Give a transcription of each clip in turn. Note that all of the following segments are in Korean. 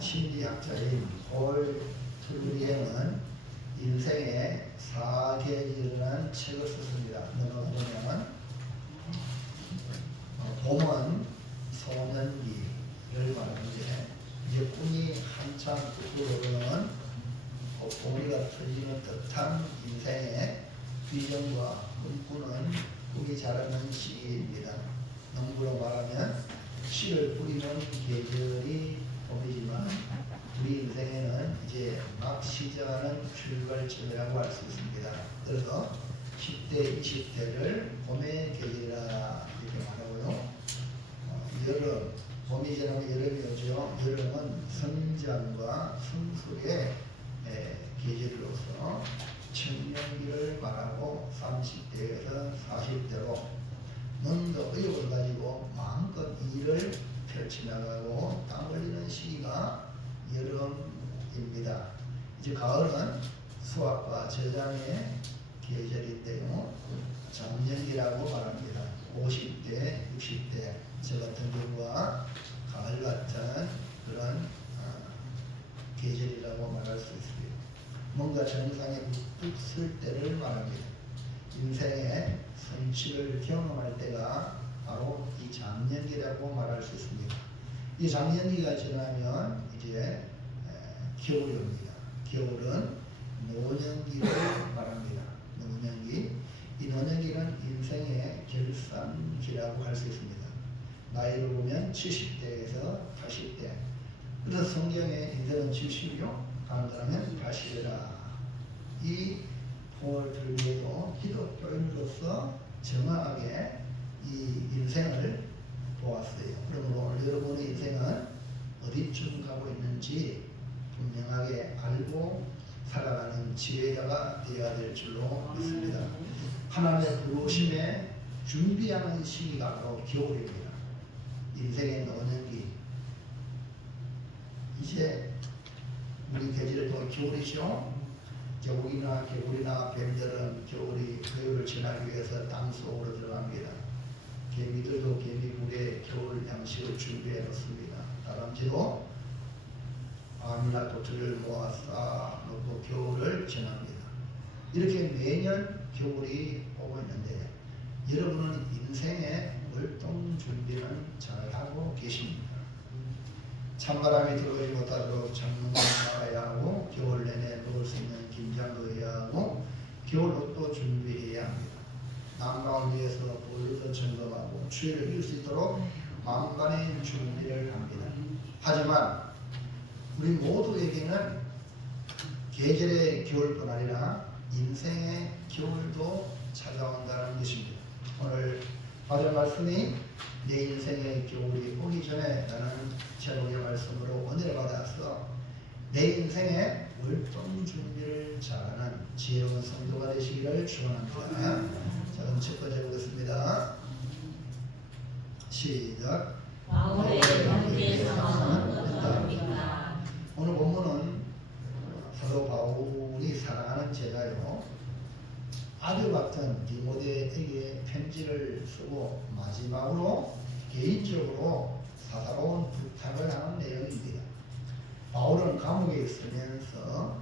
심리학자인 폴 트루리에는 인생의 4계절이라는 책을 썼습니다. 넘어가보면 봄은 소년기를 말하는데 이제 꿈이 한참 북으로는 봄이가 터지는 듯한 인생의 비전과 꿈꾸는 꿈이 자라는 시기입니다. 농구로 말하면 씨를 뿌리는 계절이 봄이지만 우리 인생에는 이제 막 시작하는 출발점이라고 할 수 있습니다. 그래서 10대, 20대를 봄의 계절이라 이렇게 말하고요. 여름, 봄이 지나면 여름이 오죠. 여름은 성장과 성숙의 계절로서 청년기를 말하고 30대에서 40대로 뭔가 의욕을 가지고 마음껏 일을 펼쳐나가고 땀 흘리는 시기가 여름입니다. 이제 가을은 수확과 저장의 계절인데요. 장년기라고 말합니다. 50대, 60대 저 같은 경우가 가을 같은 그런 계절이라고 말할 수 있습니다. 뭔가 정상에 뚝 설 때를 말합니다. 인생의 성취를 경험할 때가 바로 이 장년기라고 말할 수 있습니다. 이 장년기가 지나면 이제 겨울이 옵니다. 겨울은 노년기를 말합니다. 노년기. 이 노년기는 인생의 결산기라고 할 수 있습니다. 나이를 보면 70대에서 80대. 그래서 성경에 인생은 70이요. 강단하면 80이라. 이 폴 트루리에도 기독교인으로서 정확하게 이 인생을 보았어요. 그러므로 오늘 여러분의 인생은 어디쯤 가고 있는지 분명하게 알고 살아가는 지혜자가 되어야 될 줄로 믿습니다. 하나님의 부르심에 준비하는 시기가 바로 겨울입니다. 인생의 노년기. 이제 우리 계절도 겨울이죠. 겨울이나 개구리나 뱀들은 겨울을 지나기 위해서 땅속으로 들어갑니다. 개미들도 개미굴에 겨울 양식을 준비해 놓습니다. 다람쥐도 암이나 도토리를 모아 쌓아놓고 겨울을 지납니다. 이렇게 매년 겨울이 오고 있는데 여러분은 인생의 월동 준비는 잘하고 계십니다. 찬바람이 들어오지 못하도록 창문을 막아야 하고 겨울 내내 먹을 수 있는 김장도 해야 하고 겨울 옷도 준비해야 합니다. 난방을 위해서 보일러도 점검하고 추위를 이길 수 있도록 만반의 준비를 합니다. 하지만 우리 모두에게는 계절의 겨울뿐 아니라 인생의 겨울도 찾아온다는 것입니다. 오늘 받은 말씀이 내 인생의 겨울이 오기 전에 라는 제목의 말씀으로 은혜를 받아서 내 인생의 월동 준비를 잘하는 지혜로운 성도가 되시기를 축원합니다. 자, 그럼 첫 번째 보겠습니다. 시작. 바울의 현재 상황은 어떠합니까? 오늘 본문은 사도 바울이 사랑하는 제자요 아들 같은 디모데에게 편지를 쓰고 마지막으로 개인적으로 사사로운 부탁을 하는 내용입니다. 바울은 감옥에 있으면서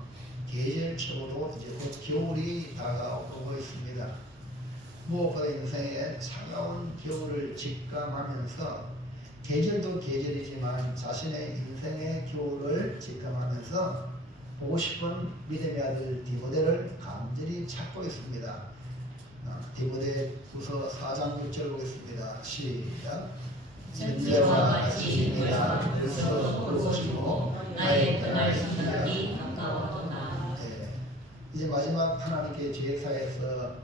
계절적으로 이제 곧 겨울이 다가오고 있습니다. 무엇보다 인생의 차가운 겨울을 직감하면서 계절도 계절이지만 자신의 인생의 겨울을 직감하면서 보고 싶은 믿음의 아들 디모데를 간절히 찾고 있습니다. 디모데후서 4장 6절 보겠습니다. 시작. 전제와 같이 내가 벌써 보시고 나의 떠날 순간이 가까웠도다. 이제 마지막 하나님께 제사에서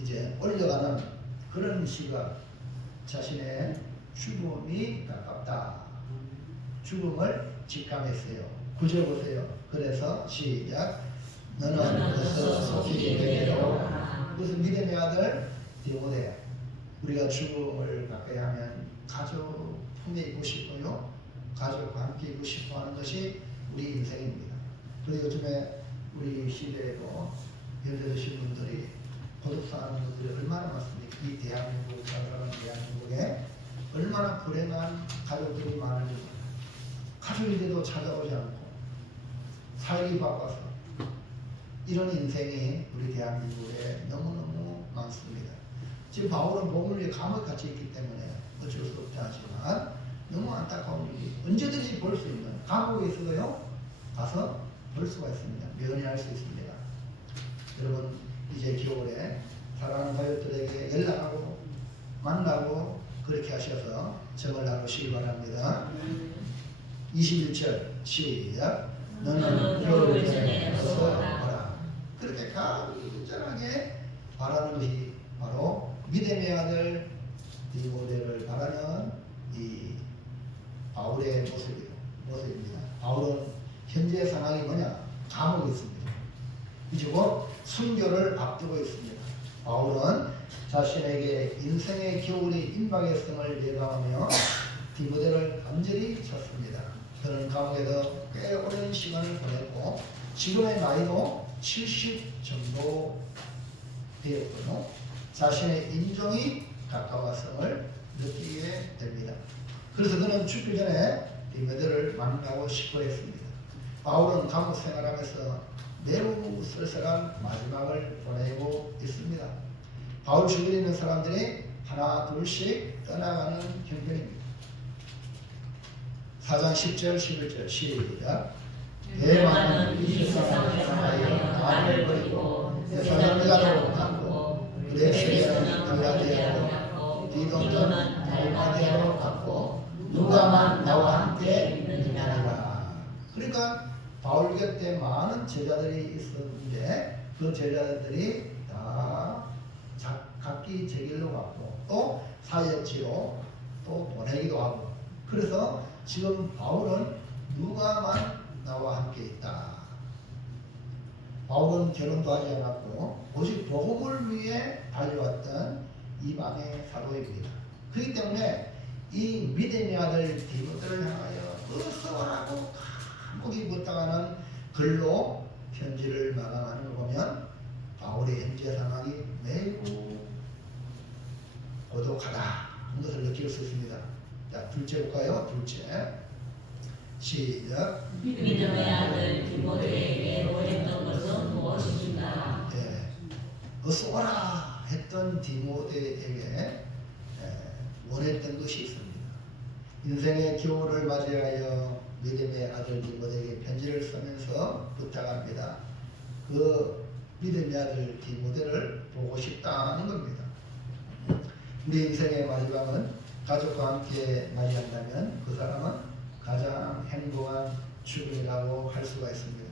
이제 올려가는 그런 시각, 자신의 죽음이 가깝다. 죽음을 직감했어요. 구절 보세요. 그래서 시작. 너는 어서 속히 내게로 가라. 무슨 믿음의 아들 디모데. 우리가 죽음을 가까이 하면 가족 품에 있고 싶어요. 가족과 함께 있고 싶어하는 것이 우리 인생입니다. 그리고 요즘에 우리 시대에도 연세드신 분들이 고독사하는 분들이 얼마나 많습니까? 이 대한민국, 살아가는 대한민국에 얼마나 불행한 가족들이 많으니까 가족이 돼도 찾아오지 않고 살기 바빠서 이런 인생이 우리 대한민국에 너무너무 많습니다. 지금 바울은 복음을 위해 감옥에 갇혀 있기 때문에 어쩔 수 없다 하지만 너무 안타까운 일이 언제든지 볼 수 있는 감옥에 있어도요 가서 볼 수가 있습니다. 면회할 수 있습니다. 여러분 이제 겨울에 사랑하는 가족들에게 연락하고 만나고 그렇게 하셔서 정을 나누시기 바랍니다. 21절 시작. 너는 겨울 전에 어서 오라. 그렇게 간절하게 바라는 것이 바로 믿음의 아들 디모데를 바라는 이 바울의 모습입니다. 바울은 현재 상황이 뭐냐? 감옥에 있습니다. 그리고 순교를 앞두고 있습니다. 바울은 자신에게 인생의 겨울이 임박했음을 예감하며 디모데를 간절히 찾습니다. 그는 감옥에서 꽤 오랜 시간을 보냈고 지금의 나이도 70 정도 되었거든요. 자신의 인종이 가까웠음을 느끼게 됩니다. 그래서 그는 죽기 전에 디모데를 만나고 싶어 했습니다. 바울은 감옥 생활하면서 매우 쓸쓸한 마지막을 보내고 있습니다. 바울 주변에 있는 사람들이 하나 둘씩 떠나가는 형편입니다. 4장 10절 11절 시작. 대만은 이 세상을 향하여 나를 버리고 데살로니가로 갔고 그레스게는 갈라디아로 갔고 디도는 달마디아로 갔고 누가만 나와 함께 있느니라. 그러니까 바울 곁에 많은 제자들이 있었는데 그 제자들이 다 각기 제 길로 갔고 또 사역지로 또 보내기도 하고 그래서 지금 바울은 누가만 나와 함께 있다. 바울은 결혼도 하지 않았고 오직 복음을 위해 달려왔던 이방의 사도입니다. 그렇기 때문에 이 믿음의 아들 디모데를 향하여 어서 오라고 감옥이 묻다가는 글로 편지를 마감하는 걸 보면 바울의 현재 상황이 매우 고독하다 하는 것을 느낄 수 있습니다. 자, 둘째 볼까요? 둘째 시작. 믿음의 아들 디모데에게 원했던 것은 무엇인가? 예, 어서 오라 했던 디모데에게 원했던 것이 있습니다. 인생의 겨울을 맞이하여 믿음의 아들 디모데에게 편지를 쓰면서 부탁합니다. 그 믿음의 아들 디모데를 보고 싶다는 겁니다. 우리 인생의 마지막은 가족과 함께 맞이한다면 그 사람은 가장 행복한 죽음이라고 할 수가 있습니다.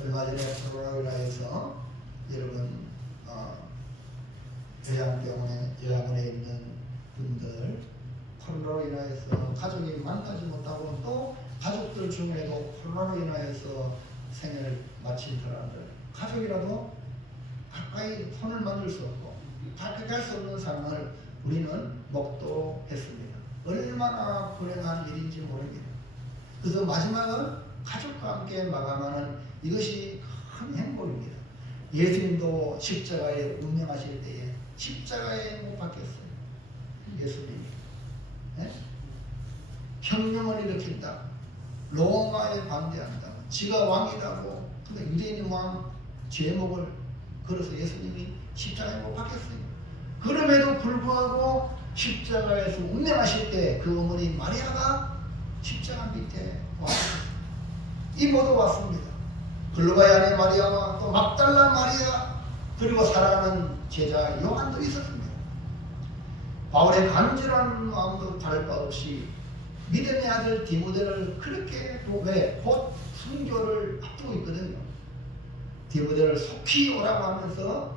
얼마 전에 코로나로 인해서 여러분 요양원에 있는 분들 코로나로 인해서 가족이 만나지 못하고 또 가족들 중에도 코로나로 인해서 생을 마친 사람들 가족이라도 가까이 손을 만질 수 없고 가까이 갈 수 없는 상황을 우리는 목도했습니다. 얼마나 불행한 일인지 모릅니다. 그래서 마지막은 가족과 함께 마감하는 이것이 큰 행복입니다. 예수님도 십자가에 운명하실 때에 십자가에 못 박혔어요. 예수님이 네? 혁명을 일으킨다. 로마에 반대한다. 지가 왕이라고 근데 유대인 왕 제목을 걸어서 예수님이 십자가에 못 박혔어요. 그럼에도 불구하고 십자가에서 운명하실 때 그 어머니 마리아가 십자가 밑에 왔습니다. 이모도 왔습니다. 글로바의 아내 마리아와 또 막달라 마리아 그리고 사랑하는 제자 요한도 있었습니다. 바울의 간절한 마음도 다를 바 없이 믿음의 아들 디모데를 그렇게 왜 곧 순교를 앞두고 있거든요. 디모데를 속히 오라고 하면서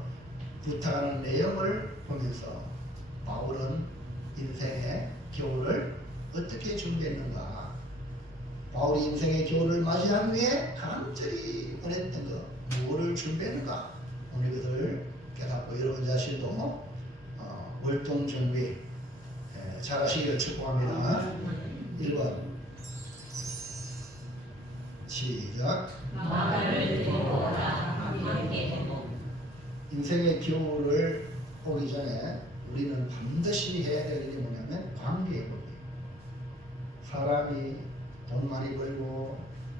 부탁하는 내용을 보면서 바울은 인생의 겨울을 어떻게 준비했는가? 바울이 인생의 겨울을 맞이한 후에 간절히 원했던 것, 무엇을 준비했는가? 오늘 그것을 깨닫고 여러분 자신도 월동 준비 잘 하시기를 축복합니다. 1번 시작. 나를 데려오라 함께 행복. 인생의 겨울을 오기 전에 우리는 반드시 해야 될 일이 뭐냐면 관계 회복이에요. 사람이 돈 많이 벌고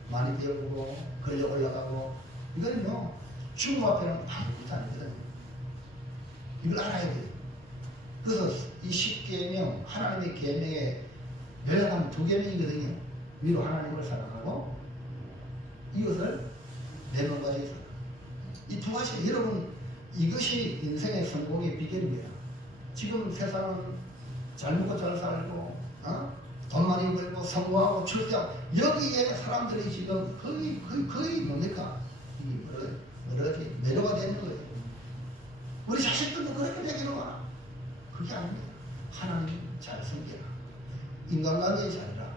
많이 배우고 권력 올라가고 이건 뭐 죽음 앞에는 아무것도 아니거든요. 이걸 알아야 돼요. 그래서 이 10계명 하나님의 계명에 요약하면 2계명이거든요. 위로 하나님을 사랑하고 이것을 내면까지 있어요. 이 두 가지 여러분 이것이 인생의 성공의 비결입니다. 지금 세상은 잘 먹고 잘 살고 돈 많이 벌고 성공하고 출세하고 여기에 사람들이 지금 거의 뭡니까? 뭐라지 매료가 되는 거예요. 우리 자식들도 그렇게 되기로 하나? 그게 아닙니다. 하나님 잘 섬기라. 인간관계 잘해라.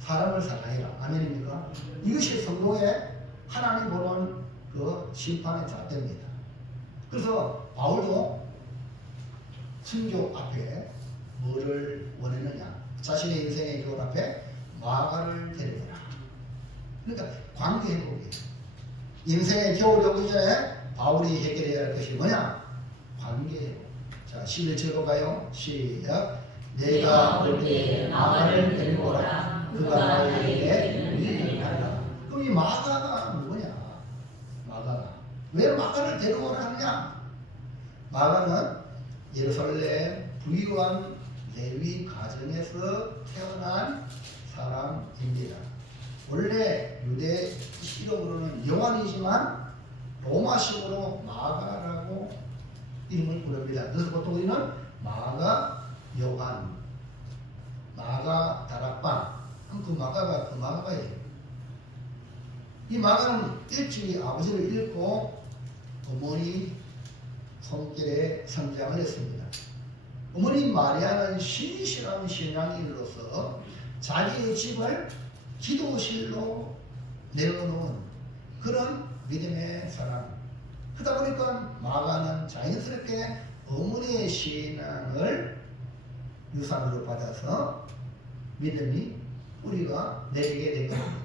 사람을 사랑해라. 아멘입니까? 이것이 성공의 하나님 보는 그 심판의 잣대입니다. 그래서 바울도 순교 앞에 뭐를 원했느냐? 자신의 인생의 교훈 앞에 마가를 데려오라. 그러니까 관계 회복이에요. 인생의 겨울이 오기 전에 바울이 해결해야 할 것이 뭐냐? 관계 회복. 자, 11절 볼까요? 시작. 내가 올 때 마가를 데리고 오라. 그가 나에게 위하리라. 그럼 이 마가가 누구냐? 마가가. 왜 마가를 데려오라 하느냐? 마가는 예루살렘 부유한 레위 가정에서 태어난 사람입니다. 원래 유대 이름으로는 요한이지만 로마식으로 마가라고 이름을 부릅니다. 그래서 보통 우리는 마가 요한, 마가 다락방, 그 마가가예요. 이 마가는 일찍이 아버지를 잃고 어머니 손길에 성장을 했습니다. 어머니 마리아는 신실한 신앙인으로서 자기의 집을 기도실로 내어놓은 그런 믿음의 사람. 그러다 보니까 마가는 자연스럽게 어머니의 신앙을 유산으로 받아서 믿음이 뿌리가 내리게 된 겁니다.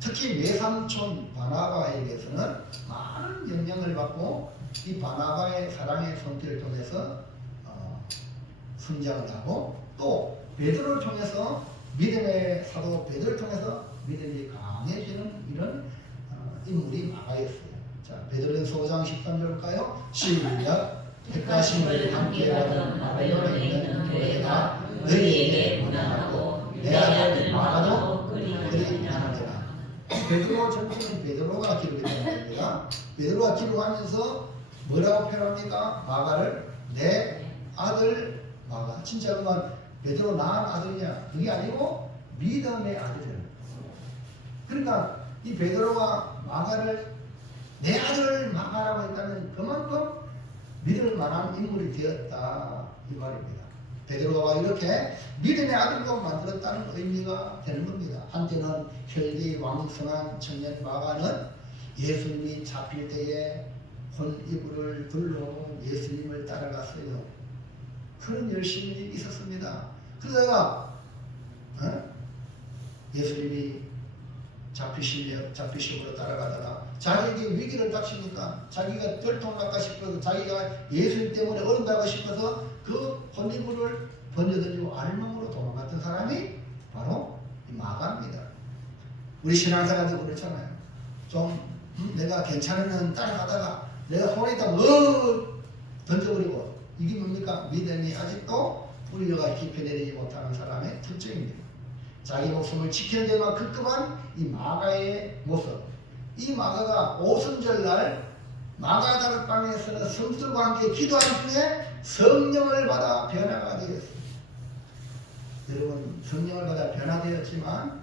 특히 외삼촌 바나바에게서는 많은 영향을 받고 이 바나바의 사랑의 손길을 통해서 성장을 하고 또 베드로를 통해서 믿음의 사도 베드로를 통해서 믿음이 강해지는 이런 인물이 마가였어요. 자, 베드로전서 5장 13절 볼까요? 시작. 백가심을 함께하던 바벨론에 있는 교회가 너희에게 문안하고 내 아들 마가도 그리 문안하리라. 베드로 전체는 베드로가 기록했다는 겁니다. 베드로가 기록하면서 뭐라고 표현합니까? 마가를 내 아들 마가. 진짜 그만 베드로 낳은 아들이냐? 그게 아니고 믿음의 아들이에요. 그러니까 이 베드로가 마가를 내 아들 마가라고 했다면 그만큼 믿을 만한 인물이 되었다 이 말입니다. 베드로가 이렇게 믿음의 아들로 만들었다는 의미가 되는 겁니다. 한때는 혈기 왕성한 청년 마가는 예수님이 잡힐 때에 혼이불을 둘러 예수님을 따라갔어요. 그런 열심이 있었습니다. 그러다가 예수님이 잡히심으로 따라가다가 자기에게 위기를 닥치니까 자기가 결통날까 싶어서 자기가 예수님 때문에 어른다고 싶어서 그 혼이불을 던져던지고 알몸으로 도망갔던 사람이 바로 이 마가입니다. 우리 신앙생활도 그렇잖아요. 좀 내가 괜찮으면 따라가다가 내가 손에 있다 던져버리고 이게 뭡니까? 믿음이 아직도 뿌리가 깊이 내리지 못하는 사람의 특징입니다. 자기 목숨을 지켜내가 급급한 이 마가의 모습. 이 마가가 오순절날 마가 다락방에서는 성들과 함께 기도하는 중에 성령을 받아 변화가 되었습니다. 여러분 성령을 받아 변화되었지만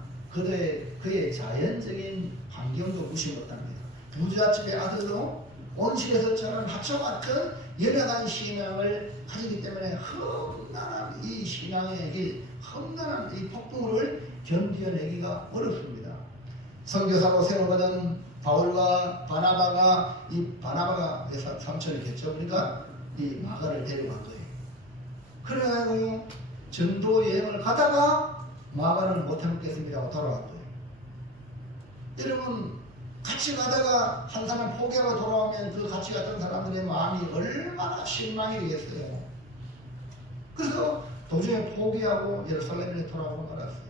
그의 자연적인 환경도 무시 못합니다. 부잣집의 아들도 온실에서처럼 하초 같은 연약한 신앙을 가지기 때문에 험난한 이 신앙의 길, 험난한 이 폭풍을 견뎌내기가 어렵습니다. 선교사로 세워받은 바울과 바나바가 이 바나바가 삼촌이겠죠. 그러니까 이 마가를 데려간 거예요. 그래가지고 전도 여행을 가다가 마가는 못 해먹겠습니다 하고 돌아간 거예요. 여러분 같이 가다가 한 사람 포기하고 돌아오면 그 같이 갔던 사람들의 마음이 얼마나 실망이 되겠어요. 그래서 도중에 포기하고 예루살렘에 돌아오고 말았어요.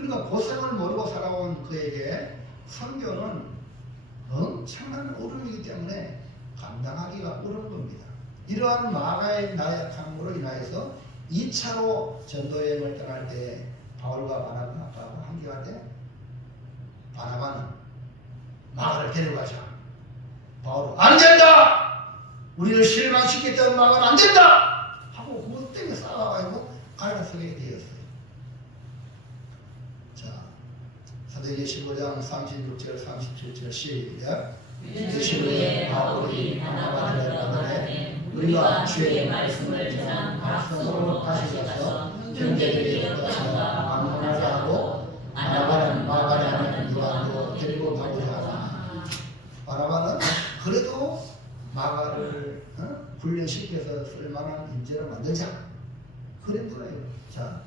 그러니까 고생을 모르고 살아온 그에게 선교는 엄청난 어려움이기 때문에 감당하기가 어려운 겁니다. 이러한 마가의 나약함으로 인하여서 2차로 전도여행을 떠날 때 바울과 바나바가 한계가 돼. 바나바는 마가를 데려가자. 바울은 안 된다! 우리를 실망시켰던 마가는 안 된다! 하고 그것 때문에 싸워가지고 갈라서게 되었어요. 자, 사도행전 15장 36절 37절 시작. 유시부에 바울이 바나바를 만나되 우리가 주의 말씀을 전한 각성으로 다시 가서 형제들이 어떠한가 방문하자 하고 바나바는 마가라는 요한도 데리고 가고자 하나. 바나바는 그래도 마가를 훈련시켜서 쓸만한 인재를 만들자. 그런 거예요. 자,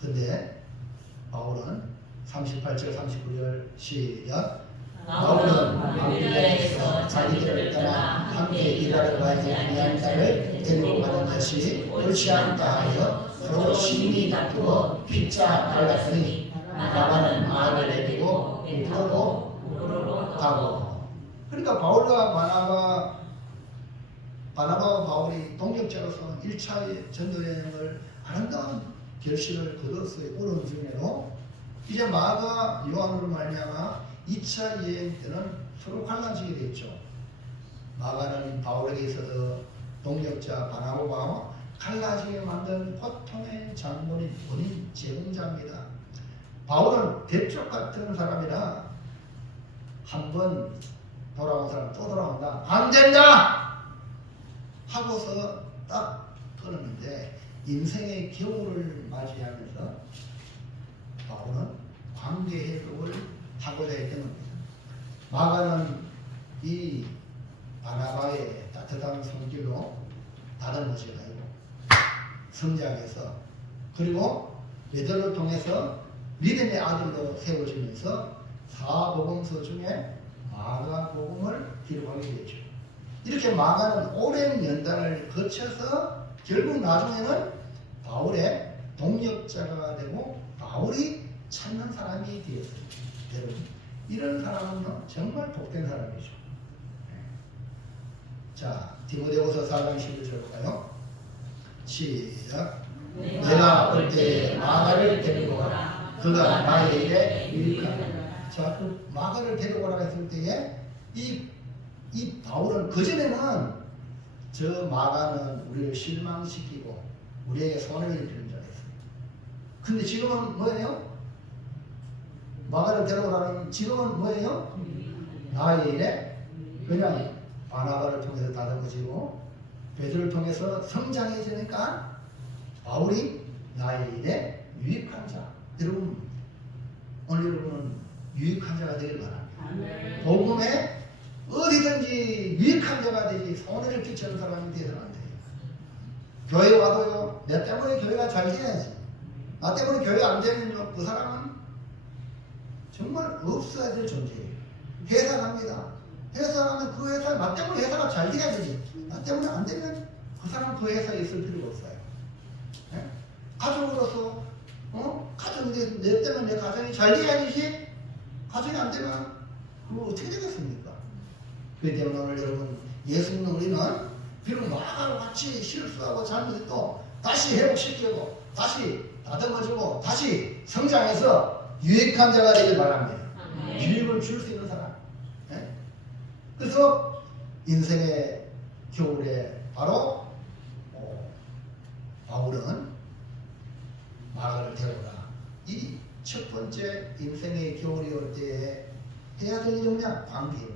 근데 바울은 38절 39절 시작. 바울은 밤빌라에서 자기들을 떠나 함께 일하러 가지 아니한 자를 데리고 가는 것이 옳지 않다 하여 서로 심히 다투어 핍자 갈랐으니 바나바는 마가를 내리고 베드로로 가고. 그러니까 바울과 바나바와 바울이 동역자로서 1차 전도여행을 아름다운 결실을 거뒀어요. 어려운 중에도 이제 마가 요한으로 말미암아 2차 여행 때는 서로 갈라지게 됐죠. 마가는 바울에게 있어서 동역자 바나바와 갈라지게 만든 고통의 장본인 본인 제공자입니다. 바울은 대쪽 같은 사람이라 한 번 돌아온 사람 또 돌아온다. 안 된다! 하고서 딱 끊었는데 인생의 겨울을 맞이하면서 바울은 관계 회복을 하고자 했던 겁니다. 마가는 이 바나바의 따뜻한 성질로 다른 곳에 가고 성장해서 그리고 베드로를 통해서 믿음의 아들로 세워지면서 사복음서 중에 마가복음을 기록하게 되죠. 이렇게 마가는 오랜 연단을 거쳐서 결국 나중에는 바울의 동역자가 되고 바울이 찾는 사람이 되었습니다. 여러분, 이런 사람은 정말 복된 사람이죠. 자, 디모데후서 4장 11절 볼까요? 시작. 내가 올 때 마가를 데리고 가라. 그가 나의 일에 유익하다. 자, 그 마가를 데리고 가라 했을 때에 이 바울은 그전에는 저 마가는 우리를 실망시키고 우리에게 손해를 주는 자였어요. 근데 지금은 뭐예요? 마가를 데려오라는 지금은 뭐예요? 나의 일에 그냥 바나바를 통해서 다듬어지고 베드로를 통해서 성장해지니까 바울이 나의 일에 유익한 자. 여러분, 오늘 여러분은 유익한 자가 되길 바랍니다. 복음에 어디든지 유익한 자가 되지 손해를 끼치는 사람이 되어서는 안 돼요. 교회 와도요, 내 때문에 교회가 잘 돼야지. 나 때문에 교회 안 되면요, 그 사람은 정말 없어야 될 존재예요. 회사 갑니다. 회사 가면 그 회사, 나 때문에 회사가 잘 돼야 되지. 나 때문에 안 되면 그 사람 그 회사에 있을 필요가 없어요. 네? 가족으로서, 가족인데 내 때문에 내 가정이 잘 돼야 되지. 가정이 안 되면 그거 어떻게 되겠습니까? 그렇기 때문에 오늘 여러분, 예수 믿는 우리는 비록 마가와 같이 실수하고 잘못해도 다시 회복시키고 다시 다듬어주고 다시 성장해서 유익한 자가 되길 바랍니다. 유익을 줄 수 있는 사람. 네? 그래서 인생의 겨울에 바로 바울은 마가를 데려오라. 이 첫 번째 인생의 겨울이 올 때에 해야 될 일은 뭐냐? 관계.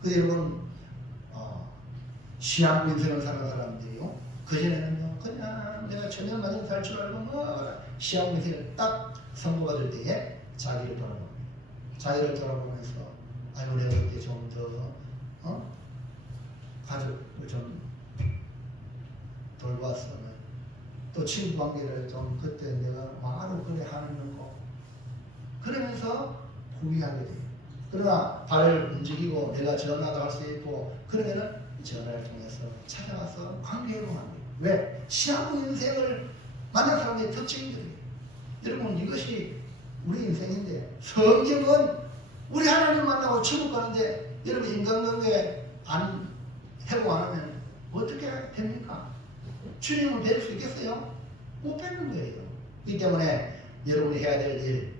그 여러분 시한부 인생을 사는 사람들이요. 그전에는요 그냥 내가 천년 만년 살 줄 알고 시한부 인생을 딱 선고가 될 때에 자기를 돌아봅니다. 자기를 돌아보면서 아이고 내가 그때 좀 더 가족을 좀 돌봤으면 또 친구 관계를 좀 그때 내가 말을 그래 하는 거 그러면서 후회하게 돼요. 그러나 발을 움직이고 내가 전화도 할 수 있고 그러면은 전화를 통해서 찾아가서 관계 회복합니다. 왜? 시한부 인생을 만난 사람의 특징들이에요. 여러분 이것이 우리 인생인데 성경은 우리 하나님 만나고 천국 가는데 여러분 인간관계 안 회복 안 하면 어떻게 됩니까? 주님을 뵐 수 있겠어요? 못 뵙는 거예요. 이 때문에 여러분이 해야 될 일,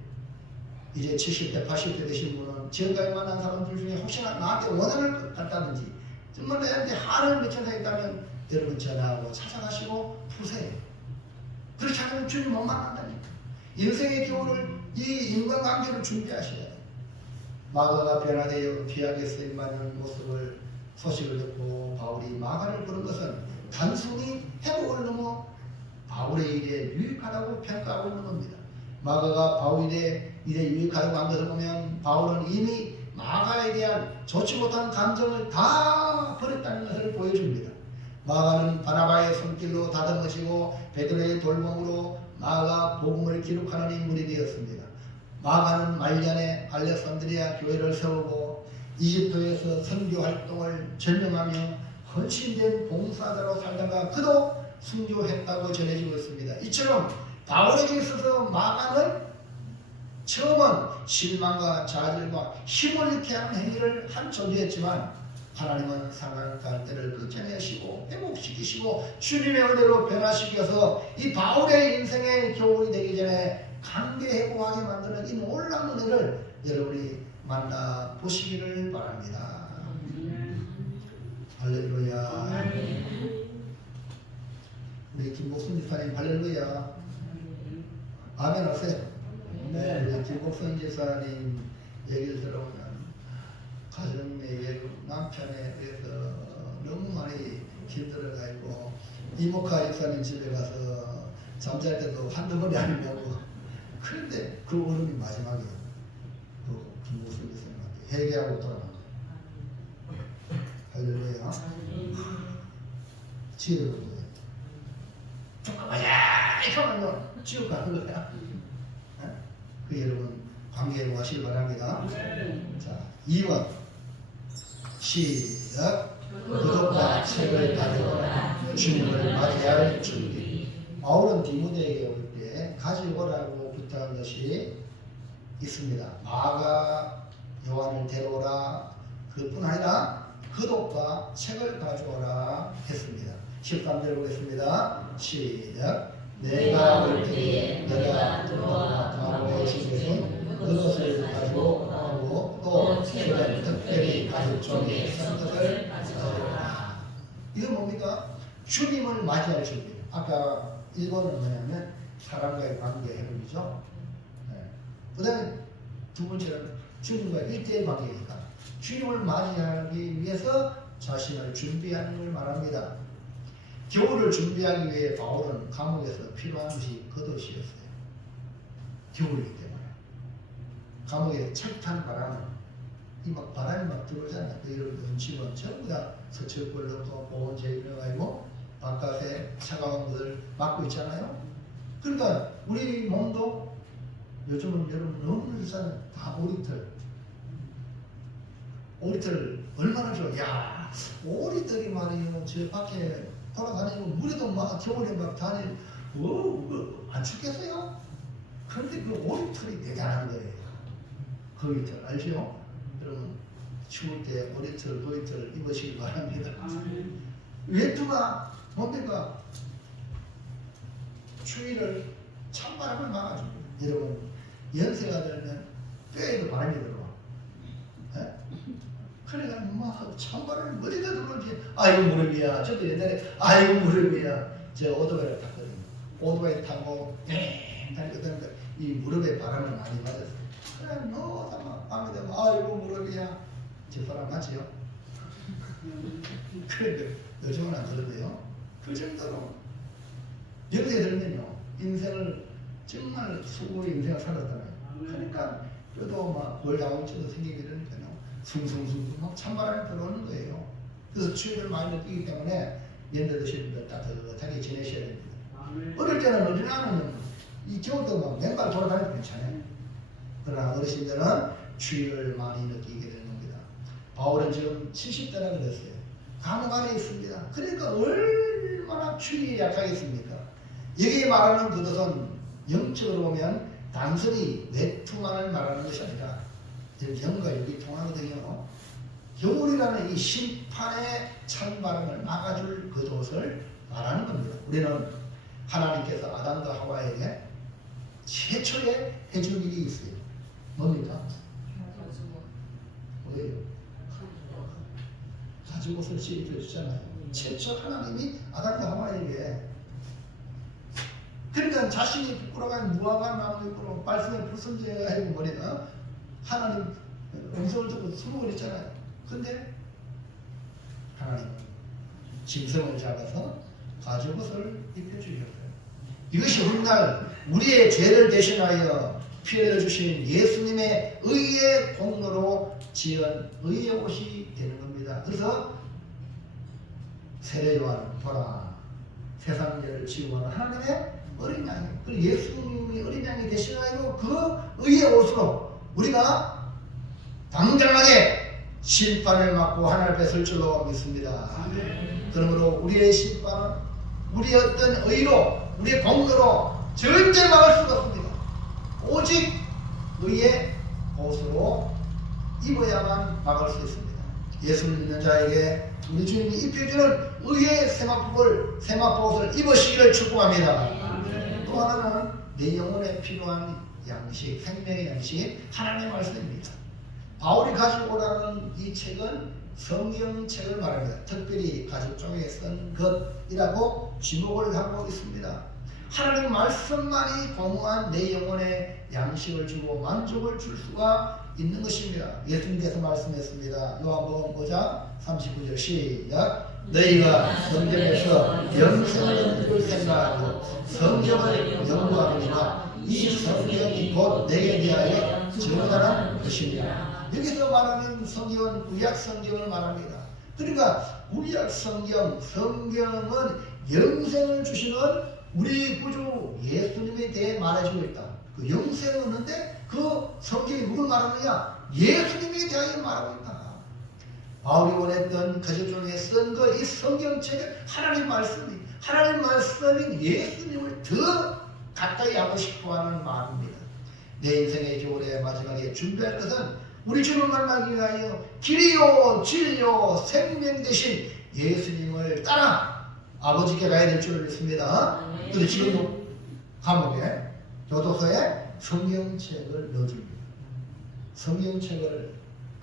이제 70대 80대 되신 분은 지금까지 만난 사람들 중에 혹시나 나한테 원한을 것 같다든지 정말 나한테 한을 맺힌 사람이 있다면 여러분 전화하고 찾아가시고 푸세요. 그렇지 않으면 주님 못 만난다니까. 인생의 교훈을 이 인간관계를 준비하셔야 돼요. 마가가 변화되어 귀하게 쓰임받는 모습을 소식을 듣고 바울이 마가를 부른 것은 단순히 회복을 넘어 바울의 일에 유익하다고 평가하고 있는 겁니다. 마가가 바울의 일에 유익하다고 한 것을 보면 바울은 이미 마가에 대한 좋지 못한 감정을 다 버렸다는 것을 보여줍니다. 마가는 바나바의 손길로 다듬으시고 베드로의 돌봄으로 마가 복음을 기록하는 인물이 되었습니다. 마가는 말년에 알렉산드리아 교회를 세우고 이집트에서 선교 활동을 전념하며 헌신된 봉사자로 살다가 그도 순교했다고 전해지고 있습니다. 이처럼 바울에게 있어서 마가는 처음은 실망과 좌절과 힘을 잃게 하는 행위를 한 존재였지만 하나님은 상한 갈대를 끊어내시고 회복시키시고 주님의 은혜로 변화시켜서 이 바울의 인생의 교훈이 되기 전에 관계 회복하게 만드는 이 놀라운 은혜를 여러분이 만나보시기를 바랍니다. 할렐루야. 우리 김복순 지사님 할렐루야. 아멘 하세요. 네. 우리 김복순 지사님 얘기를 들어보면 가정에 남편에 의해서 너무 많이 힘들어가 있고 이모카 집사님 집에 가서 잠잘 때도 한두 번이 아니고 그런데 그 어른이 마지막에 그 김복순 지사님한테 회개하고 돌아간 거예요. 할렐루야. 지혜로 거예요. 조금만야 이렇게 하면 지옥 가는 거야. 그 여러분 관계로 하시기 바랍니다. 자, 2번 시작. 구독과 책을 가져오라. 주님을 맞이할 준비. 바울은 디모데에게 올 때 가지고라고 부탁한 것이 있습니다. 마가 요한을 데려오라. 그뿐 아니라 구독과 책을 가져오라 했습니다. 13절 보겠습니다. 시작. 내가 올 때에 내가 누구나 바로의 집에서 그것을 가지고 오고 또 책은 특별히 가죽 종이에 쓴 것을 가져오라. 이건 뭡니까? 주님을 맞이할 준비. 아까 1번은 뭐냐면 사람과의 관계 회복이죠. 네. 그 다음에 두 번째는 주님과 1대1 관계니까 주님을 맞이하기 위해서 자신을 준비하는 걸 말합니다. 겨울을 준비하기 위해 바울은 감옥에서 필요한 것이 겉옷이었어요. 겨울이기 때문에. 감옥에 철탄 바람은 이 막 바람이 막 들어오잖아요. 여러분 집은 전부 다 서철골 넣고 보온재를 넣어가지고 바깥에 차가운 것을 막고 있잖아요. 그러니까 우리 몸도 요즘은 여러분 너무 비싸는 다 오리털 얼마나 좋아. 야, 오리털이 말이에요. 저 밖에 돌아다니고 물에도 막 겨울에 막 다니고 안 춥겠어요? 그런데 그 오리털이 대단한 거예요. 거위털 알죠? 여러분 추울 때 오리털, 거위털 입으시기 바랍니다. 외투가 뭡니까? 추위를 찬바람을 막아줍니다. 여러분 연세가 들면 뼈에도 바람이 들어와. 네? 그래가 막 찬바람이 어디다 들어오지? 아이고 무릎이야. 저도 옛날에 아이고 무릎이야. 제가 오토바이를 탔거든요. 오토바이 타고 달리거든요. 이 무릎에 바람을 많이 맞았어요. 그래 너무 밤에 되면 아이고 무릎이야. 저 사람 맞지요? 그런데 요즘은 안 그러대요. 그 정도로 연세 들면요 인생을 정말 수고의 인생을 살았잖아요. 그러니까 뼈도 막 골다공증도 생기게 되니까요. 숭숭숭숭 막 찬바람이 들어오는 거예요. 그래서 추위를 많이 느끼기 때문에 연세 드시는 분들 따뜻하게 지내셔야 됩니다. 어릴 때는 어린아이는 이 겨울도 막 맨발 돌아다니도 괜찮아요. 그러나 어르신들은 추위를 많이 느끼게 되는 겁니다. 바울은 지금 70대라 그랬어요. 감옥 안에 있습니다. 그러니까 얼마나 추위에 약하겠습니까? 여기에 말하는 그것은 영적으로 보면 단순히 외통만을 말하는 것이 아니라 영과 육이 통하거든요. 겨울이라는 이 심판의 찬바람을 막아줄 그것을 말하는 겁니다. 우리는 하나님께서 아담과 하와에게 최초에 해줄 일이 있어요. 뭡니까? 뭐예요? 가죽옷을 씌워주잖아요. 최초 하나님이 아담과 하와에게, 그러니까 자신이 부끄러워한 무화과 나무 있고 말씀에 불순종해야 하고 뭐래나 하나님 음성을 듣고 숨어버렸잖아요. 근데 하나님은 짐승을 잡아서 가죽옷을 입혀주셨어요. 이것이 훗날 우리의 죄를 대신하여 피 흘려주신 예수님의 의의 공로로 지은 의의 옷이 되는 겁니다. 그래서 세례요한 보라, 세상 죄를 지우는 하나님의 어린 양이, 그리고 예수님이 어린 양이 대신하여 그 의의 옷으로 우리가 당당하게 심판을 받고 하나님 앞에 설 줄로 믿습니다. 그러므로 우리의 심판은 우리의 어떤 의로, 우리의 공로로 절대 막을 수가 없습니다. 오직 의의 옷으로 입어야만 막을 수 있습니다. 예수를 믿는 자에게 우리 주님이 입혀주는 의의 세마포옷을 입으시기를 축복합니다. 또 하나는 내 영혼에 필요한 양식, 생명의 양식, 하나님의 말씀입니다. 바울이 가지고 오라는 이 책은 성경책을 말합니다. 특별히 가죽 쪽에 쓴 것이라고 지목을 하고 있습니다. 하나님 말씀만이 공허한 내 영혼에 양식을 주고 만족을 줄 수가 있는 것입니다. 예수님께서 말씀했습니다. 요한복음 5장 39절 시작. 너희가 성경에서 영생을 얻을 생각하고 성경을 연구하느니라. 이 성경이 곧 내게 대하여 증언하는 것입니다. 여기서 말하는 성경은 구약 성경을 말합니다. 그러니까 구약 성경은 영생을 주시는 우리 구주 예수님에 대해 말해주고 있다. 그 영생을 얻는데 그 성경이 누굴 말하느냐? 예수님에 대하여 말하고 있다. 바울이 원했던 가족중에 쓴 거 이 성경책에 하나님 말씀인 예수님을 더 가까이 하고 싶어하는 마음입니다. 내 인생의 겨울의 마지막에 준비할 것은 우리 주를 만나기 위하여 길이요 진리요 생명 되신 예수님을 따라 아버지께 가야 될 줄을 믿습니다. 그런데 지금도 감옥에 교도소에 성경책을 넣어줍니다. 성경책을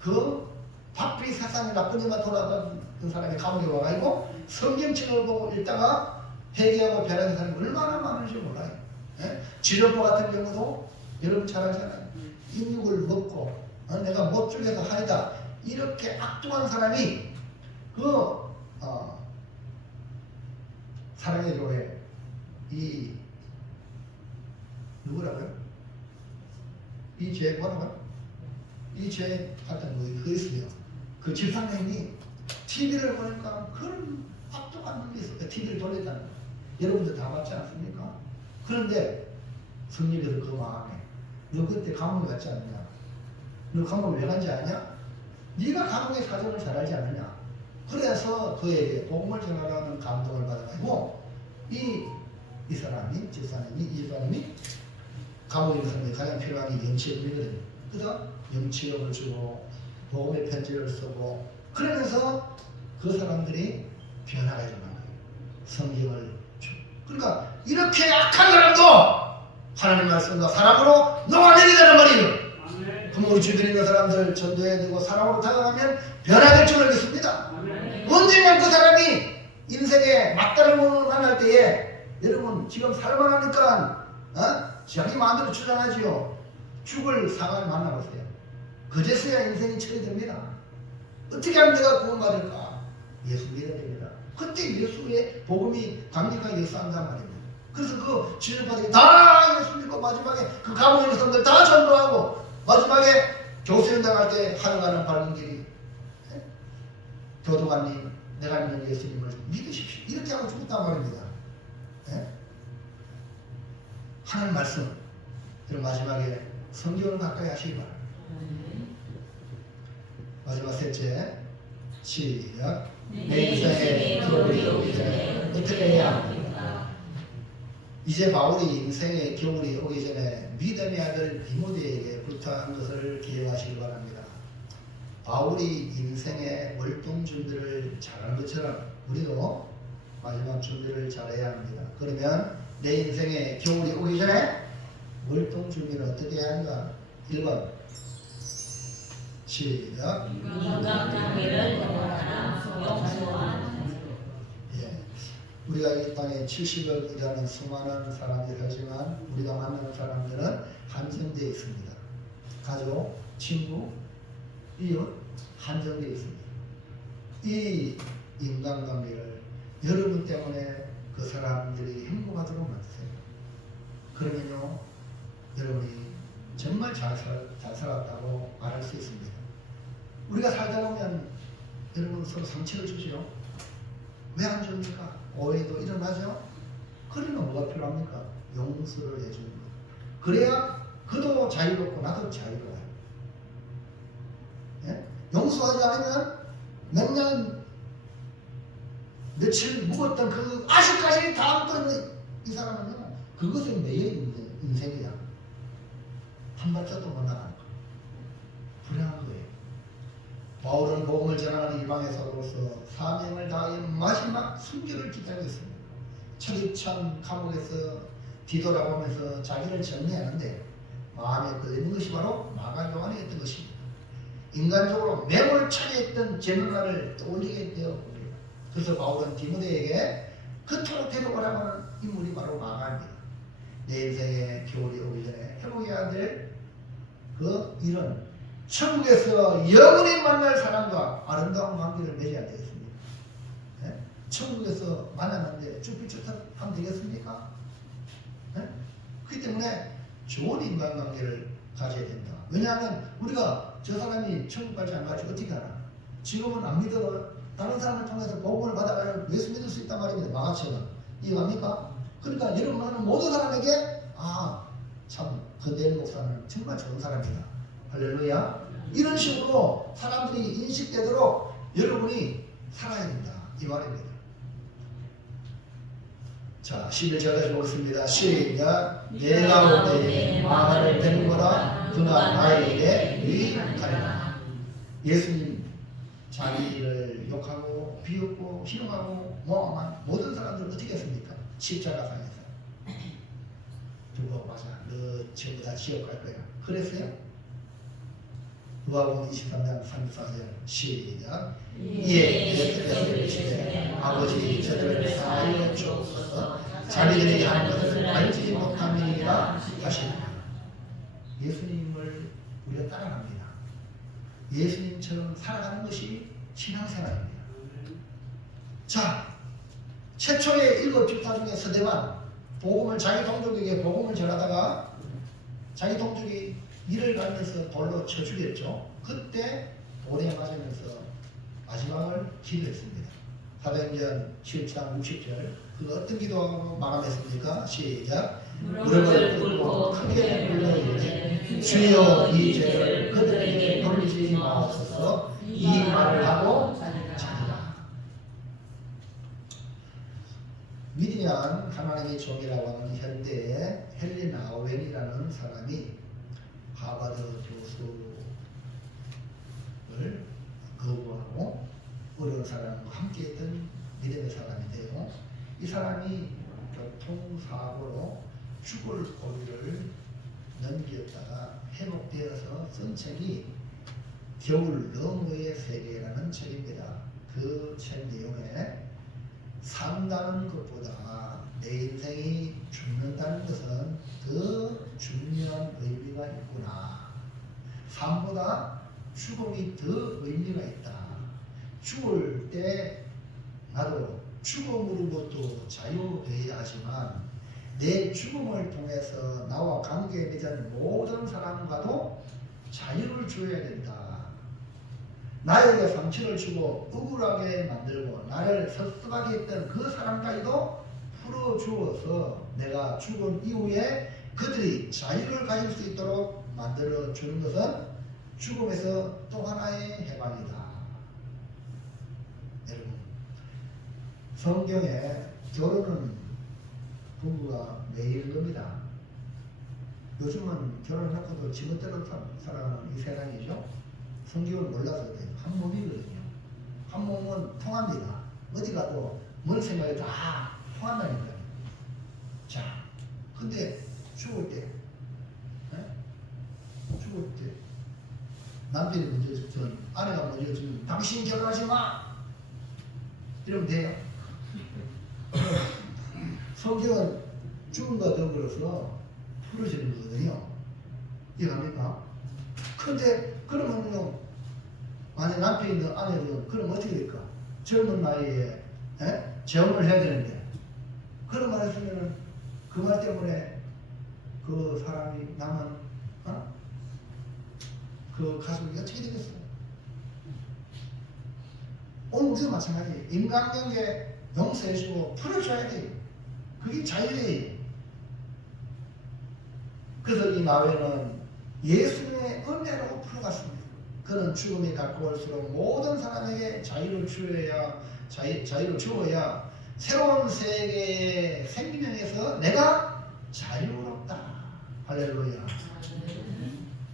그 바삐 세상에 나쁜 일만 돌아가는 사람이 감옥에 와가지고 성경책을 보고 읽다가 회개하고 변하는 사람이 얼마나 많은지 몰라요. 예? 지력도 같은 경우도 여러분 잘 아시잖아요. 인육을 먹고 내가 못 죽여서 하이다 이렇게 악독한 사람이 사랑의 교회 이 누구라고요? 이 죄 뭐라고요? 이 죄 같은 거 있어요. 그 집사님이 TV를 보니까 그런 악독한 놈이 있어요. TV를 돌렸다는 거. 여러분들 다 봤지 않습니까? 그런데 성령께서 그 마음에 너 그때 감옥에 갔지 않느냐? 너 감옥에 왜 간지 아냐? 네가 감옥의 사정을 잘 알지 않느냐? 그래서 그에게 복음을 전하라는 감동을 받아가지고 이 사람이 집사님이 감옥에 있는 사람이 가장 필요한 게 영치업이거든요. 그래서 영치업을 주고 복음의 편지를 쓰고 그러면서 그 사람들이 변화가 일어나는 거예요. 성경을 주고. 그러니까 이렇게 약한 사람도 하나님 말씀과 사랑으로 녹아내리라는 말이에요. 그럼 우리 주변에 있는 사람들 전도해야 되고 사랑으로 다가가면 변화될 줄을 믿습니다. 언젠가 그 사람이 인생에 막다름을 만날 때에 여러분 지금 살만하니까 자기 마음대로 주장하지요. 죽을 상황을 만나보세요. 그제서야 인생이 처리됩니다. 어떻게 하면 내가 구원받을까? 예수 믿어야 됩니다. 그때 예수의 복음이 강력하게 역사한단 말입니다. 그래서 그 지도자들이 다 예수 믿고 마지막에 그 감옥에 있는 사람들 다 전도하고 마지막에 교수연 당할 때 하늘가는 밝은 길이 교도관님 내가 믿는 예수님을 믿으십시오. 이렇게 하고 죽었단 말입니다. 하나님 말씀 그리고 마지막에 성경을 가까이 하시기 바랍니다. 마지막 셋째 시작. 내 인생에 들어오기 전에 어떻게 해야 합니까? 이제 바울이 인생의 겨울이 오기 전에 믿음의 아들 디모데에게 부탁한 것을 기억하시기 바랍니다. 바울이 인생의 월동 준비를 잘한 것처럼 우리도 마지막 준비를 잘해야 합니다. 그러면 내 인생의 겨울이 오기 전에 월동 준비는 어떻게 해야 하는가? 1번 시작. 인간관계를 영원하라. 영원한 예. 우리가 이 땅에 70억이라는 수많은 사람들이 하지만 우리가 만나는 사람들은 한정되어 있습니다. 가족, 친구, 이웃 한정되어 있습니다. 이 인간관계를 여러분 때문에 그 사람들이 행복하도록 만드세요. 그러면요 여러분이 정말 잘 살았다고 말할 수 있습니다. 우리가 살다 보면 여러분 서로 상처를 주죠. 왜 안 줍니까? 오해도 일어나죠. 그러면 뭐가 필요합니까? 용서를 해주는 거예요. 그래야 그도 자유롭고 나도 자유로워요. 예? 용서하지 않으면 몇년 며칠 묵었던 그 아직까지 다음번 이 사람은요 그것에 매여 있는 인생이야. 한 발짝도 못 나가는 거예요. 불행한 거예요. 바울은 복음을 전하는 이방의 사도로서 사명을 다해 마지막 순교를 기다리고 있습니다. 철입찬 감옥에서 뒤돌아보면서 자기를 정리하는데 마음에 걸리는 것이 바로 마가 요한이었던 것입니다. 인간적으로 매몰 처리했던 제물날을 떠올리게 되었습니다. 그래서 바울은 디모데에게 그토록 데려오라고 하는 인물이 바로 마가입니다. 내 인생의 겨울이 오기 전에 해보해야 될 그 일은 천국에서 영원히 만날 사람과 아름다운 관계를 맺어야 되겠습니다. 네? 천국에서 만났는데 쭈삣쭈삣 하면 되겠습니까? 네? 그렇기 때문에 좋은 인간관계를 가져야 된다. 왜냐하면 우리가 저 사람이 천국 갈지 안 갈지 어떻게 알아? 지금은 안 믿어도 다른 사람을 통해서 복음을 받아가지고 예수 믿을 수 있단 말입니다. 마가처럼. 이해갑니까? 그러니까 여러분은 모든 사람에게 참 건대일 목사는 정말 좋은 사람이다. 할렐루야. 이런 식으로 사람들이 인식되도록 여러분이 살아야 된다. 이 말입니다. 자, 11절 다시 보겠습니다. 시작. 내가 올 때에 마가를 뵙는 거라 그가 나에게 유익하리라. 예수님 자기를 욕하고 비웃고 희롱하고 모함한 모든 사람들은 어떻게 했습니까? 십자가상에서 누가 맞아 너 전부 다 지옥 갈 거야. 그랬어요? 누가복음 23장 34절 시작. 이에 예수께서 주시되 아버지 저들을 사하여 주옵소서 자기들이 하는 것을 알지 못함이니라 하시니라. 예수님을 우리가 따라갑니다. 예수님처럼 살아가는 것이 신앙생활입니다. 자, 최초의 7집사 중에 서대반 복음을 자기 동족에게 복음을 전하다가 자기 동족이 이를 갈면서 돌로 쳐 죽였죠. 그때 돌에 맞으면서 마지막을 기도했습니다. 사도행전 7장 60절 그 어떤 기도하고 마감했습니까? 시작. 무릎을 꿇고 크게 불러 이르되 주여 이 죄를 그들에게 돌리지 마옵소서. 이 말을 하고 자니라. 미디안 하나님의 종이라고 하는 현대의 헨리 나우엔이라는 사람이 하버드 교수를 거부하고 어려운 사람과 함께했던 믿음의 사람인데요. 이 사람이 교통사고로 죽을 고비를 넘겼다가 회복되어서 쓴 책이 겨울 너머의 세계라는 책입니다. 그 책 내용에 산다는 것보다 내 인생이 죽는다는 것은 더 중요한 의미가 있구나. 삶보다 죽음이 더 의미가 있다. 죽을 때 나도 죽음으로부터 자유해야 하지만 내 죽음을 통해서 나와 관계 맺은 모든 사람과도 자유를 줘야 된다. 나에게 상처를 주고 억울하게 만들고 나를 섭섭하게 했던 그 사람까지도 풀어주어서 내가 죽은 이후에 그들이 자유를 가질 수 있도록 만들어주는 것은 죽음에서 또 하나의 해방이다. 여러분, 성경에 결혼은 부부가 매일 겁니다. 요즘은 결혼해놓고도 지멋대로 살아가는 이 세상이죠. 성경을 몰라서 그래요. 한 몸이거든요. 한 몸은 통합니다. 어디 가도 뭔 생각이 다 통한다니까요. 자, 근데 죽을 때, 죽을 때 남편이 먼저 전 아내가 먼저 좀 당신 결혼하지 마 이러면 돼요. 성경은 죽음과 더불어서 풀어지는 거거든요. 이해갑니까? 근데 그러면요, 만약 남편이든 아내든 그럼 어떻게 될까? 젊은 나이에 재혼을 해야 되는데 그런 말 했으면은 그 말 때문에 그 사람이 남은 그 가족이 어떻게 되겠어요? 오늘 우리도 마찬가지예요. 인간관계 용서해주고 풀어줘야 돼요. 그게 자유예요. 그래서 이 마외는 예수님의 은혜로 풀어갔습니다. 그는 죽음이 가까울수록 모든 사람에게 자유를 주어야 새로운 세계의 생명에서 내가 자유롭다. 할렐루야.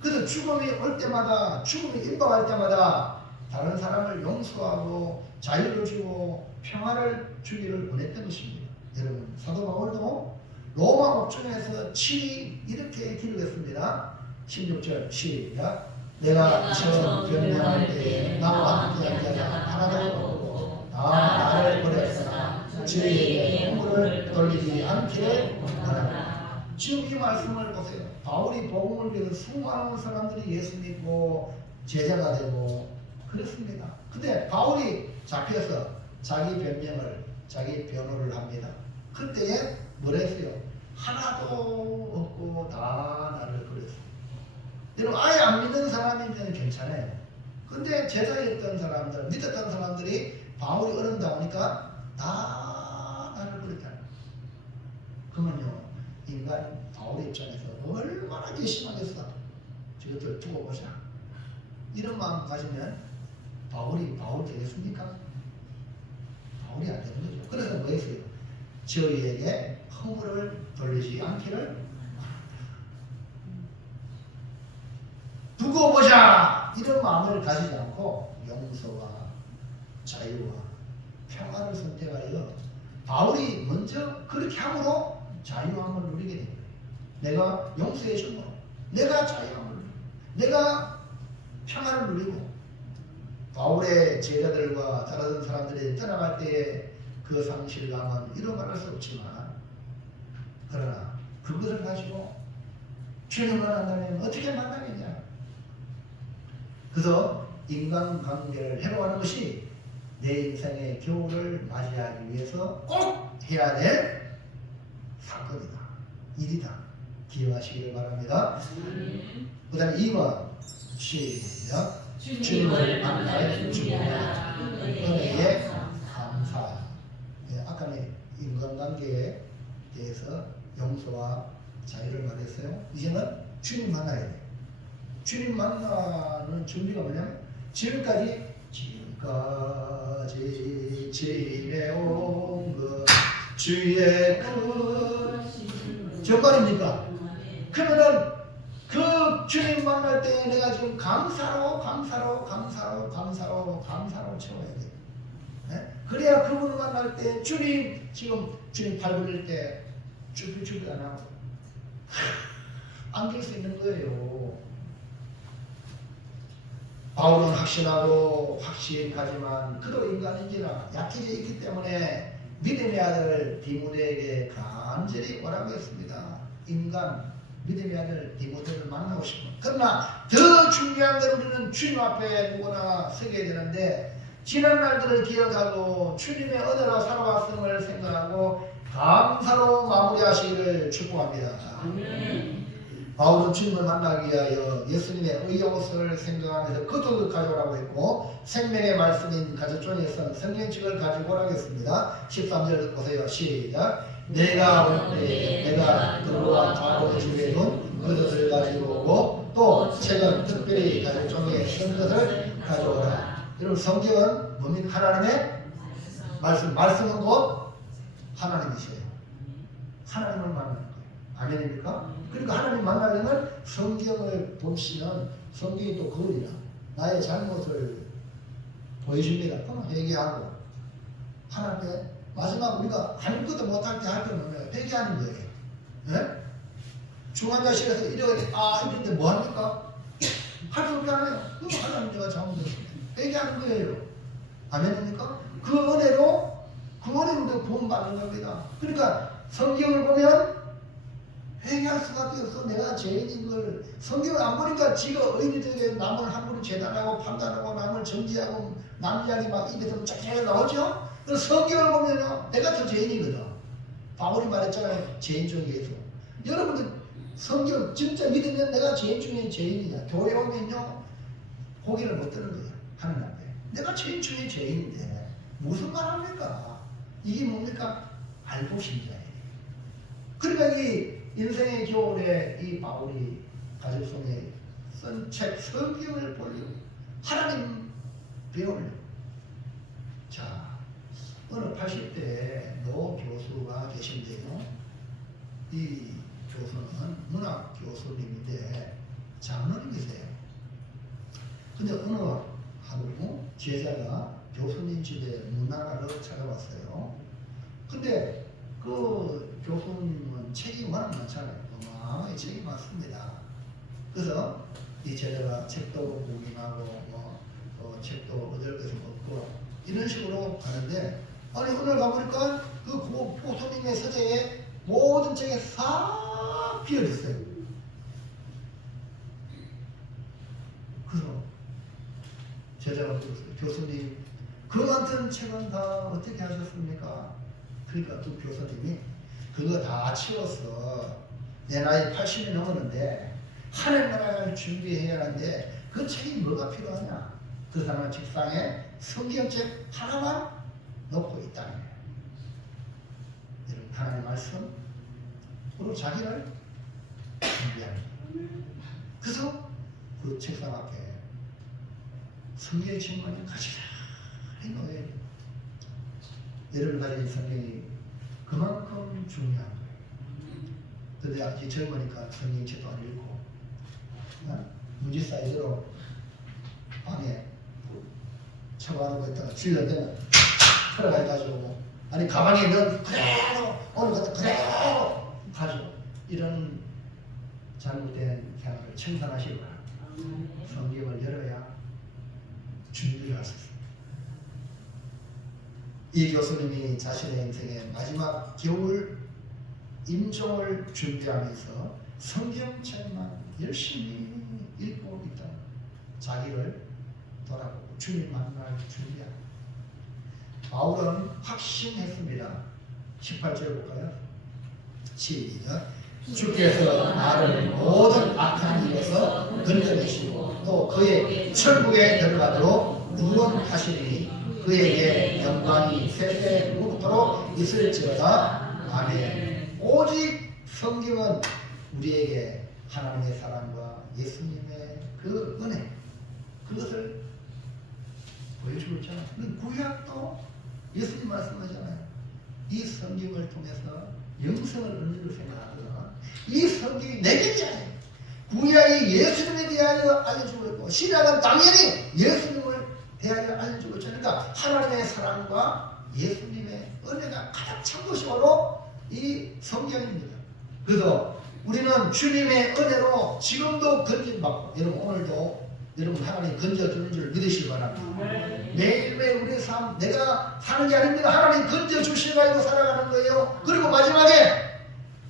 그래서 죽음이 올 때마다, 죽음이 임박할 때마다 다른 사람을 용서하고 자유를 주고 평화를 주기를 원했던 것입니다. 여러분, 사도 바울도 로마 법정에서 친히 이렇게 기록했습니다. 16절 시작. 내가 처음 변명할 때에 나와 함께한 자가 하나도 없고 다 나를 버렸으나 저희에게 눈물을 돌리지 않게 바랍니다. 지금 이 말씀을 보세요. 바울이 복음을 위해서 수많은 사람들이 예수 믿고 제자가 되고 그렇습니다. 근데 바울이 잡혀서 자기 변호를 합니다. 그때에 뭐랬어요? 하나도 없고 다 나를 버렸어요. 여러분, 아예 안 믿는 사람이면 괜찮아요. 근데 제자였던 사람들, 믿었던 사람들이 바울이 어른다 보니까 다 나를 버렸잖아요. 그러면요, 인간 바울의 입장에서 얼마나 괘씸하겠어. 저것들 두고 보자. 이런 마음 가지면 바울 되겠습니까? 바울이 안 되는 거죠. 그래서 뭐 했어요? 저희에게 허물을 돌리지 않기를 두고 보자! 이런 마음을 가지지 않고 용서와 자유와 평화를 선택하여 바울이 먼저 그렇게 함으로 자유함을 누리게 됩니다. 내가 용서해 줌으로, 내가 자유함을 누리고, 내가 평화를 누리고, 바울의 제자들과 따르던 사람들이 떠나갈 때의 그 상실감은 이루 말할 수 없지만, 그러나 그것을 가지고 주님을 만나면 어떻게 만나겠냐? 그래서 인간관계를 해로하는 것이 내 인생의 겨울을 맞이하기 위해서 꼭 해야 될 사건이다. 일이다. 기억하시기를 바랍니다. 그 다음에 2번 시작. 주님을 만나야 준비하라. 은혜에 감사. 아까는 인간관계에 대해서 용서와 자유를 말했어요. 이제는 주님 만나야 돼요. 주님 만나는 준비가 뭐냐면 지금까지 지내온 것 주의 그 정말입니까? 그러면은 그 주님 만날 때 내가 지금 감사로 채워야 돼. 네? 그래야 그분을 만날 때 주님 팔 벌릴 때 쭈뼛쭈뼛 안 하고 안길 수 있는 거예요. 바울은 확신하고 확신하지만 그도 인간인지라 약해져 있기 때문에 믿음의 아들 디모데에게 간절히 오라고 했습니다. 믿음의 아들 디모데를 만나고 싶어. 그러나 더 중요한 건 우리는 주님 앞에 누구나 서게 되는데 지난 날들을 기억하고 주님의 은혜로 살아왔음을 생각하고 감사로 마무리하시기를 축복합니다. 아멘. 바울은 주님을 만나기 위하여 예수님의 의옷을 생각하면서 겉옷을 가져오라고 했고 생명의 말씀인 가죽종이에서 성경책을 가지고 오라고 했습니다. 13절 보세요. 시작. 내가 올 때 내가 들어와 바로 집에 둔 겉옷을 가지고 오고 또 책은 특별히 가죽종이에 쓴 것을 가져오라. 여러분, 성경은 뭡니까? 하나님의 말씀은 곧 하나님이세요. 하나님을 만나는 거예요. 아멘입니까? 그러니까 하나님 만나려면 성경을 보시면 성경이 또 거울이라 나의 잘못을 보여줍니다. 그럼 회개하고 하나님께 마지막 우리가 아무것도 못할 때 할 때는 회개하는 거예요. 예? 중환자실에서 이러는데 뭐 합니까? 할 수 없잖아요. 그럼 하나님 내가 잘못했습니다. 회개하는 거예요. 아멘입니까? 그 은혜로 구원 받는 겁니다. 그러니까 성경을 보면 회개할 수밖에 없어. 내가 죄인인 걸 성경을 안 보니까 지가 의인들에게 남을 함부로 재단하고 판단하고 남을 정지하고 남 이야기 막 입에서 쫙쫙 나오죠. 그 성경을 보면요, 내가 더 죄인이거든. 바울이 말했잖아요, 죄인 중에서. 여러분들 성경 진짜 믿으면 내가 죄인 중에 죄인이냐. 교회 오면요 고개를 못 드는 거야. 하나님 앞에 내가 죄인 중에 죄인인데 무슨 말 합니까? 이게 뭡니까? 알고 신자예요. 그러니까 이 인생의 교훈에 이 바울이 가족성에 쓴 책 성경을 보려고 하나님 배우려고. 자, 어느 80대 노 교수가 계신데요. 이 교수는 문학 교수님인데 장로님이세요. 근데 어느 하루 제자가 교수님 집에 문화가로 찾아왔어요. 근데 그 교수님은 책이 워낙 많잖아요. 어마어마하게 책이 많습니다. 그래서 이 제자가 책도 구경하고 책도 얻을 것을 얻고 이런 식으로 가는데 아니 오늘 가보니까 그 교수님의 서재에 모든 책이 싹 비어있어요. 그래서 제자가 물었어요. 교수님 그 많은 책은 다 어떻게 하셨습니까? 그러니까 그 교수님이 그거 다 치웠어. 내 나이 80이 넘었는데 하늘 나라를 준비해야 하는데 그 책이 뭐가 필요하냐? 그 사람은 책상에 성경책 하나만 놓고 있다는 거예요. 여러분 하나님의 말씀으로 자기를 준비하는 거예요. 그래서 그 책상 앞에 성경의 책만이 가지런히 놓여야 돼요. 여러분 가진 성경이 그만큼 중요한 거예요. 근데 아직 젊으니까 성경책도 안 읽고 문지 사이즈로 방에 처박아놓고 있다가 주일 때는 들어가가지고 아니 가방에 넣은 그대로 오늘 같은 그대로 가지고 이런 잘못된 생활을 청산하시기 바랍니다. 성경을 열어야 준비를 할 수 있습니다. 이 교수님이 자신의 인생의 마지막 겨울 임종을 준비하면서 성경책만 열심히 읽고 있다. 자기를 돌아보고 주님 만날 준비합니다. 바울은 확신했습니다. 18절 볼까요? 시작. 주께서 나를 모든 악한 일에서 건져내시고 또 그의 천국에 들어가도록 구원하시니 그에게 영광이 세세 무토록 있을지어다. 아멘. 오직 성경은 우리에게 하나님의 사랑과 예수님의 그 은혜 그것을 보여주고 있잖아요. 구약도 예수님 말씀하잖아요. 이 성경을 통해서 영생을 얻는 줄 생각하거든. 이 성경이 내게 대하여 구약이 예수님에 대하여 알려주고 있고 신약은 당연히 예수님을 대하여 알려주고 있잖아요. 그러니까 하나님의 사랑과 예수님의 은혜가 가장 찬 것이 바로 이 성경입니다. 그래서 우리는 주님의 은혜로 지금도 건진받고 여러분 오늘도 여러분 하나님 건져주는 줄 믿으시기 바랍니다. 매일매일 우리의 삶 내가 사는 게 아닙니다. 하나님 건져주셔가지고 살아가는 거예요. 그리고 마지막에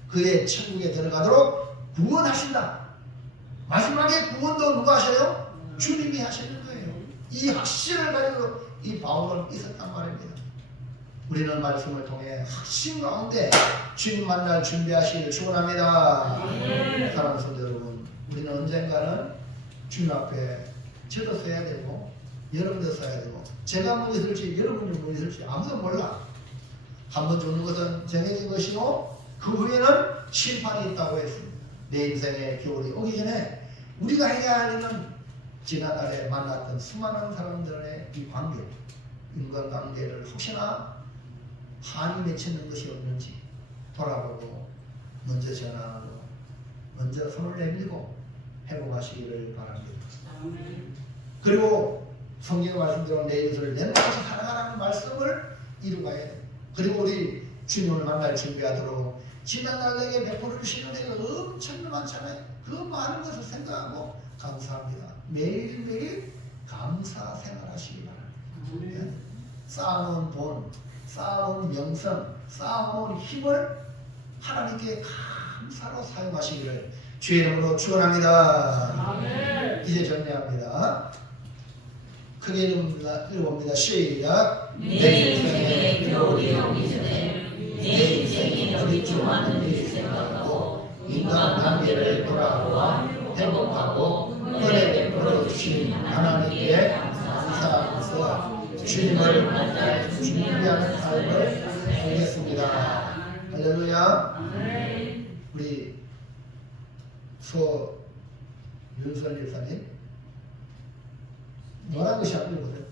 그의 천국에 들어가도록 구원하신다. 마지막에 구원도 누가 하셔요? 주님이 하시는 거예요. 이 확신을 가지고 이 바울은 있었단 말입니다. 우리는 말씀을 통해 확신 가운데 주님 만날 준비하시기를 축원합니다. 사랑하는 성도 여러분, 우리는 언젠가는 주님 앞에 저도 써야 되고 여러분도 써야 되고 제가 뭐 있을지 여러분이 뭐 있을지 아무도 몰라. 한번 죽는 것은 정해진 것이고 그 후에는 심판이 있다고 했습니다. 내 인생의 겨울이 오기 전에 우리가 해야 할 일은 지난날에 만났던 수많은 사람들의 이 관계, 인간관계를 혹시나 한이 맺히는 것이 없는지 돌아보고 먼저 전화하고 먼저 손을 내밀고 회복하시기를 바랍니다. 그리고 성경의 말씀대로 내 이웃을 내 몸같이 사랑하라는 말씀을 이루어가야 돼. 그리고 우리 주님을 만날 준비하도록 지난날 내게 베풀어 주시는 은혜가 엄청 많잖아요. 그 많은 것을 생각하고 감사합니다. 매일매일 감사 생활하시기 바랍니다. 예? 쌓아놓은 돈, 쌓아놓은 명성, 쌓아놓은 힘을 하나님께 감사로 사용하시기를 주의 이름으로 축원합니다. 이제 정리합니다. 크게 읽어봅니다. 시작. 내 인생의 겨울이 오기 전에 내 인생이 어디쯤 왔는지 생각하고 인간관계를 돌아보아 회복하고 은혜 베풀어 주신 하나님께 감사하면서 주님을 만날 준비하는 삶을 살겠습니다. 할렐루야. 우리 윤선 일사님 뭐라는 것이 안 들거든.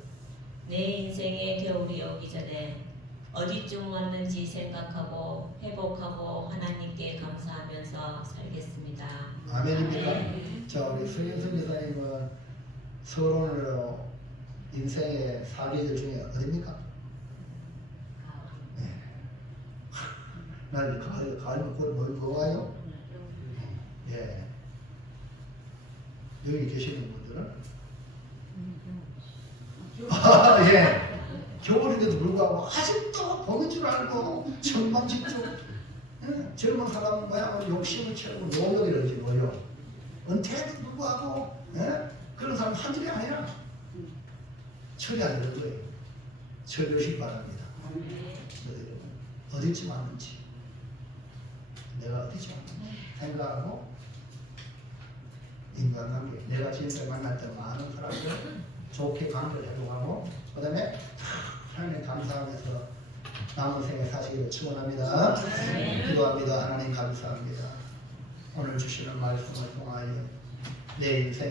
내 인생의 겨울이 오기 전에 어디쯤 왔는지 생각하고 회복하고 하나님께 감사하면서 살겠습니다. 아멘입니까? 자, 우리 서윤선 기사님은 서론으로 인생의 사계절 중에 어딥니까? 네. 날 가을이면 그걸 뭘 좋아요? 예. 여기 계시는 분들은 예. 겨울인데도 불구하고 아직도 봄인 줄 알고 천방집중. 예. 젊은 사람은 뭐야 욕심을 채우고 노력을 하지 뭐요. 은퇴에도 불구하고 예? 그런 사람 한둘이 아니라 처리 안 되는 거예요. 처리하시기 바랍니다. 어디쯤 왔는지 내가 어디쯤 왔는지 생각하고 인간관계 내가 지금까지 만날 때 많은 사람들 좋게 관계를 회복하고 그 다음에 하나님 감사하면서 남은 생에 사시기를 축원합니다. 기도합니다. 하나님 감사합니다. 오늘 주시는 말씀을 통하여 내 인생